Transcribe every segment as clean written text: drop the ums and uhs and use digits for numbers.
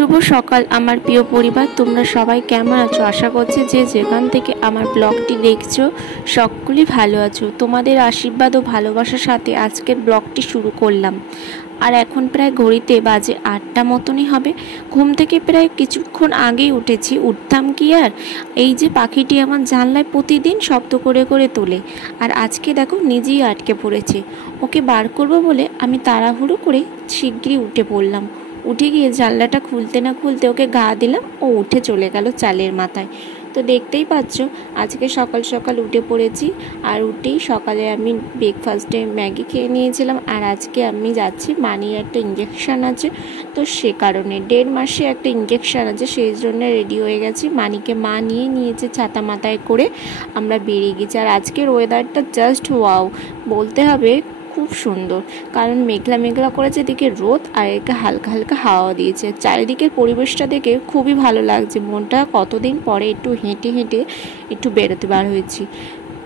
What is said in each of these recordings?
শুভ সকাল আমার প্রিয় পরিবার, তোমরা সবাই কেমন আছো? আশা করছি যে যেখান থেকে আমার ব্লগটি দেখছো সকলেই ভালো আছো। তোমাদের আশীর্বাদ ও ভালোবাসার সাথে আজকের ব্লগটি শুরু করলাম। আর এখন প্রায় ঘড়িতে বাজে 8টা মতনই হবে। ঘুম থেকে প্রায় কিছুক্ষণ আগেই উঠেছি, উঠতাম কি আর। এই যে পাখিটি আমার জানলায় প্রতিদিন শব্দ করে করে তোলে, আর আজকে দেখো নিজেই আটকে পড়েছে। ওকে বার করবো বলে আমি তাড়াহুড়ো করে শিগগিরই উঠে পড়লাম। উঠে গিয়ে জানলাটা খুলতে না খুলতে ওকে গা দিলাম, ও উঠে চলে গেল চালের মাথায়। তো দেখতেই পাচ্ছ আজকে সকাল সকাল উঠে পড়েছি। আর উঠেই সকালে আমি ব্রেকফাস্টে ম্যাগি খেয়ে নিয়েছিলাম। আর আজকে আমি যাচ্ছি, মানির একটা ইঞ্জেকশান আছে, তো সে কারণে 1.5 মাসে একটা ইঞ্জেকশান আছে, সেই জন্য রেডি হয়ে গেছি। মানিকে মা নিয়ে নিয়েছে ছাতা মাথায় করে, আমরা বেরিয়ে গেছি। আর আজকের ওয়েদারটা জাস্ট ওয়াও বলতে হবে, খুব সুন্দর। কারণ মেঘলা মেঘলা করেছে, এদিকে রোদ আর এদিকে হালকা হালকা হাওয়া দিয়েছে। চারিদিকের পরিবেশটা দেখে খুবই ভালো লাগছে। মনটা কতদিন পরে একটু হেঁটে হেঁটে একটু বেরোতে বার হয়েছি।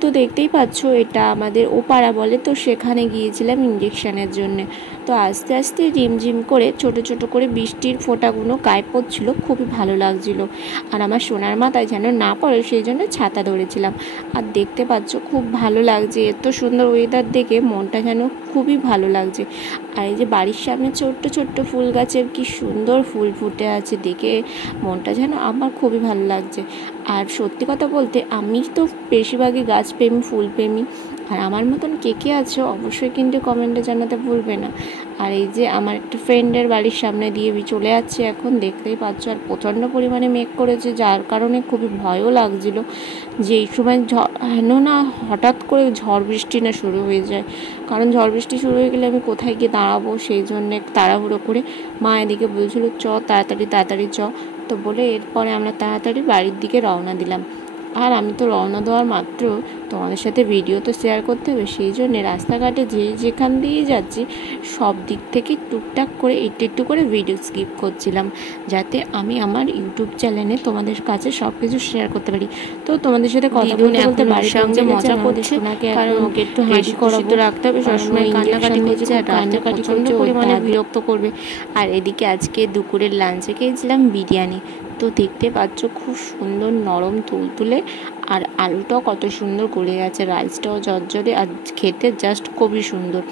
তো দেখতেই পাচ্ছ এটা আমাদের ওপাড়া বলে, তো সেখানে গিয়েছিলাম ইঞ্জেকশানের জন্যে। তো আস্তে আস্তে রিমঝিম করে ছোট ছোট করে বৃষ্টির ফোঁটাগুলো গায়ে পড়ছিল, খুবই ভালো লাগছিল। আর আমার সোনার মাথায় যেন না পড়ে সেই জন্য ছাতা ধরেছিলাম। আর দেখতে পাচ্ছ খুব ভালো লাগছে, এত সুন্দর ওয়েদার দেখে মনটা যেন খুবই ভালো লাগছে। আর এই যে বাড়ির সামনে ছোট্ট ছোট্ট ফুল গাছের কি সুন্দর ফুল ফুটে আছে, দেখে মনটা যেন আমার খুবই ভালো লাগছে। আর সত্যি কথা বলতে আমি তো বেশিরভাগই গাছপ্রেমী, ফুলপ্রেমী। আর আমার মতন কে কে আছে অবশ্যই কিন্তু কমেন্টে জানাতে ভুলবে না। আর এই যে আমার একটা ফ্রেন্ডের বাড়ির সামনে দিয়ে চলে যাচ্ছে, এখন দেখতেই পাচ্ছ। আর প্রচণ্ড পরিমাণে মেঘ করেছে, যার কারণে খুবই ভয়ও লাগছিল যে এই সময় হেন না হঠাৎ করে ঝড় বৃষ্টি না শুরু হয়ে যায়। কারণ ঝড় বৃষ্টি শুরু হয়ে গেলে আমি কোথায় গিয়ে দাঁড়াবো, সেই জন্যে তাড়াহুড়ো করে মা এদিকে বলছিল তাড়াতাড়ি তাড়াতাড়ি তো বলে এরপরে আমরা তাড়াতাড়ি বাড়ির দিকে রওনা দিলাম। আর আমি তো রওনা দেওয়ার মাত্র তোমাদের সাথে ভিডিও তো শেয়ার করতে হবে, সেই জন্যে রাস্তাঘাটে যেখান দিয়ে যাচ্ছি সব দিক থেকে টুকটাক করে একটু একটু করে ভিডিও স্কিপ করছিলাম, যাতে আমি আমার ইউটিউব চ্যানেলে তোমাদের কাছে সব কিছু শেয়ার করতে পারি। তো তোমাদের সাথে কথা বলতে বলতে বাড়ির সঙ্গে মজা করছে, কারণ ওকে একটু হাসি খুশি রাখতে হবে, সবসময় কান্নাকাটি করছে আর কান্নাকাটি প্রচণ্ড পরিমাণে বিরক্ত করবে। আর এদিকে আজকে দুপুরের লাঞ্চে খেয়েছিলাম বিরিয়ানি। তো দেখতে পাচ্ছ খুব সুন্দর নরম তুলতুলে, আর আলুটাও কত সুন্দর গলে গেছে, রাইসটাও ঝরঝরে, আর খেতে জাস্ট খুবই সুন্দর।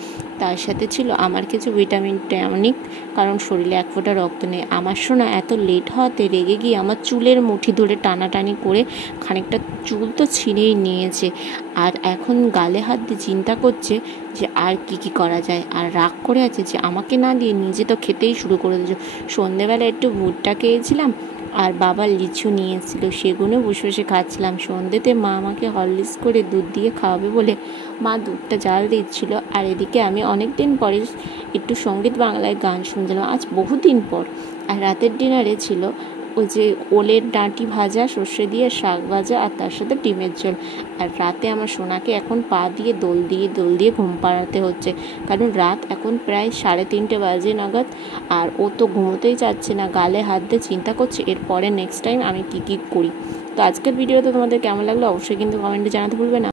তার সাথে ছিল আমার কিছু ভিটামিন টনিক, কারণ শরীরে এক ফোঁটা রক্ত নেই। আমার শোনা এত লেট হওয়াতে রেগে গিয়ে আমার চুলের মুঠি ধরে টানাটানি করে খানিকটা চুল তো ছিঁড়েই নিয়েছে। আর এখন গালে হাত দিয়ে চিন্তা করছে যে আর কি করা যায়, আর রাগ করে আছে যে আমাকে না দিয়ে নিজে তো খেতেই শুরু করে দিয়েছে। সন্ধেবেলা একটু ভুট্টা খেয়েছিলাম, আর বাবা লিচু নিয়ে এসেছিলো, সেগুলো বসে বসে খাচ্ছিলাম। সন্ধ্যেতে মা আমাকে হরলিক্স করে দুধ দিয়ে খাওয়াবে বলে মা দুধটা জাল দিচ্ছিলো। আর এদিকে আমি অনেক দিন পরে একটু সঙ্গীত বাংলায় গান শুনছিলাম, আজ বহুদিন পর। আর রাতের ডিনারে ছিল ওই যে ওলের ডাঁটি ভাজা, সর্ষে দিয়ে শাক ভাজা, আর তার সাথে ডিমের ঝোল। আর রাতে আমার সোনাকে এখন পা দিয়ে দোল দিয়ে ঘুম পাড়াতে হচ্ছে, কারণ রাত এখন প্রায় 3:30 বাজে নাগাদ। আর ও তো ঘুমোতেই চাচ্ছে না, গালে হাত দিয়ে চিন্তা করছে এরপরে নেক্সট টাইম আমি কী করি। তো আজকের ভিডিওতে তোমাদের কেমন লাগলো অবশ্যই কিন্তু কমেন্টে জানাতে ভুলবে না।